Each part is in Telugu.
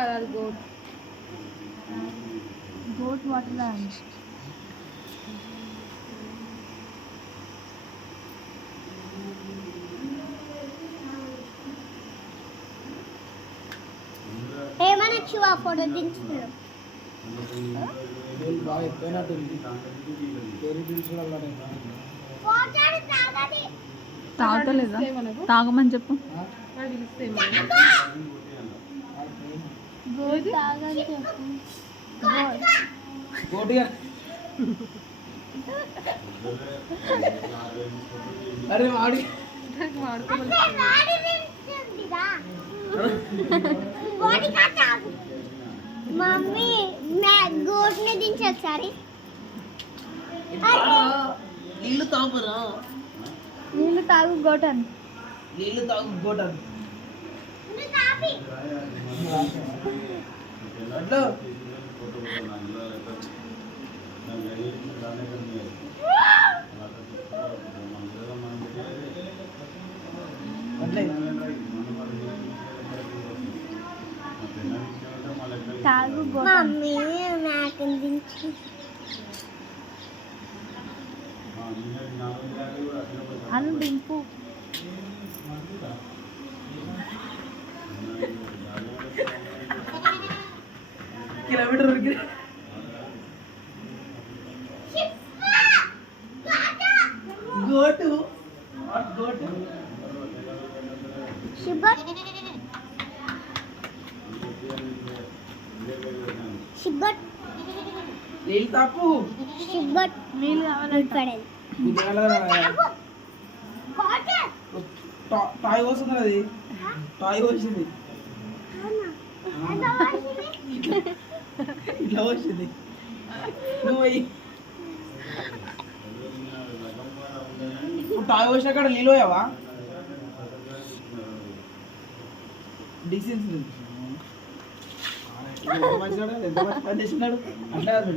కదా అది గోట్. గోట్ వాటర్ తాగండి. ఏమన్నా చూవా ఫోటో దించుతున్నాం. బాగా ఎక్కువైనట్టుంది. తాగలేదా? తాగమని చెప్పు. గోట్ తాగని చెప్పు. అరే వాడి మమ్మీ గోట్ ని దించి ఒకసారి. నీళ్ళు తాగురా. నీళ్ళు తాగు గోటన్. నీళ్ళు తాగు గోటన్. అట్లా అట్లే తాగు గోటన్. మమ్మీ నాకు దించి. అను దింపు. కిలోమీటర్ వరకు గోటు గోటు షిబ్బట్ షిబ్బట్ నీళ్ళు తాపు. షిబ్బట్ నీళ్ళు కావాలంట. పడేది టాయ్ వస్తుంది. అది టాయ్ వచ్చింది. ఇట్లా వచ్చింది. నువ్వు టాయ్ వచ్చిన కాడ నీళ్ళు పోయావా? డిసెన్స్ ఎంత మంచి పని చేసినాడు. అట్లా కాదు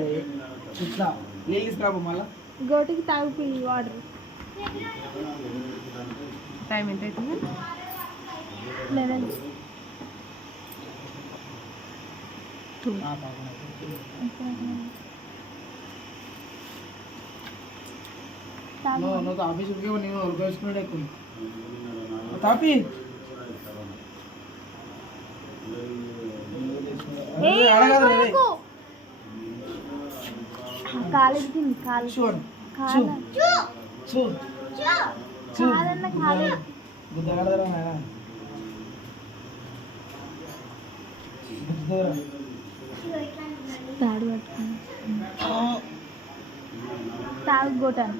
ఇట్లా నీళ్ళు తీసుకురాబో మళ్ళా. గోటికి తాగు పిల్లి వాటర్. టైం ఎంత అవుతుంది? 11. నువ్వు ఆఫీస్కి నేను ఉరకేసుకున్నాడు ఎక్కువ తాపి. కాలేజీకి కాలు కాలన్న కాలే గుద్దగడదరా తాడు పట్టుకుని తాగు గోటాను.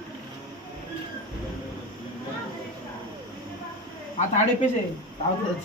ఆ తాడు చెప్పేసి తాగుతుంది.